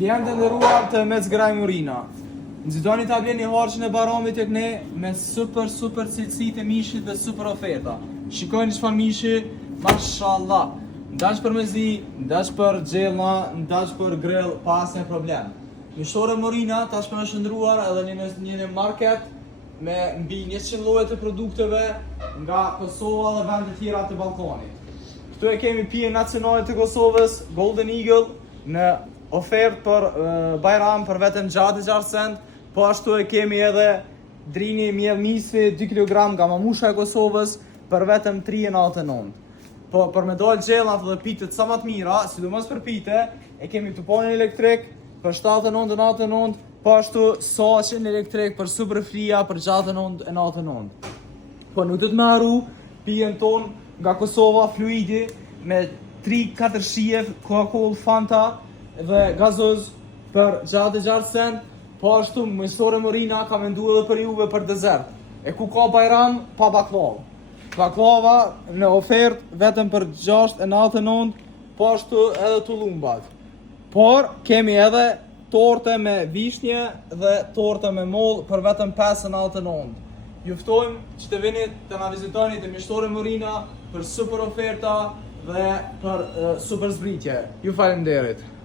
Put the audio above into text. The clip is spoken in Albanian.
Klientë nderuar të Mezgraj Murina. Nxitoni ta bleni harçin e Baramit tek ne me super cilësi të mishit dhe super oferta. Shikojeni çfarë mishi, mashallah. Ndash për mezi, ndash për xhella, ndash për grill, pa asnjë problem. Mishtore Murina tashmë është ndruar edhe në market me mbi 100 lloje të produkteve nga Kosova dhe vende tjera të Ballkanit. Këtu e kemi pijen nacionale të Kosovës, Golden Eagle, në ofertë për Bajram për vetëm 60 cent, po ashtu e kemi edhe drini miell misfi 2 kg nga mamusha e Kosovës për vetëm 3,99. Po për me dalë gjellat dhe pitet sa më të mira, sidomos për pite, e kemi tuponin elektrik për 79,99, po ashtu saqen elektrik për super fria për 69,99. Po nuk do të më harru pijen ton nga Kosova fluidi me 3-4 shijev, Coca-Cola, Fanta dhe gazoz për 60 cent, po ashtu Mishtore Murina ka menduar edhe për juve për dezert. E ku ka Bajram pa baklava. Baklava në ofertë vetëm për 6,99, po ashtu edhe tullumbat. Por kemi edhe torte me vishnje dhe torte me moll për vetëm 5,99. Ju ftojmë që të vini të na vizitoni te Mishtore Murina për super oferta dhe për super zbritje. Ju faleminderit.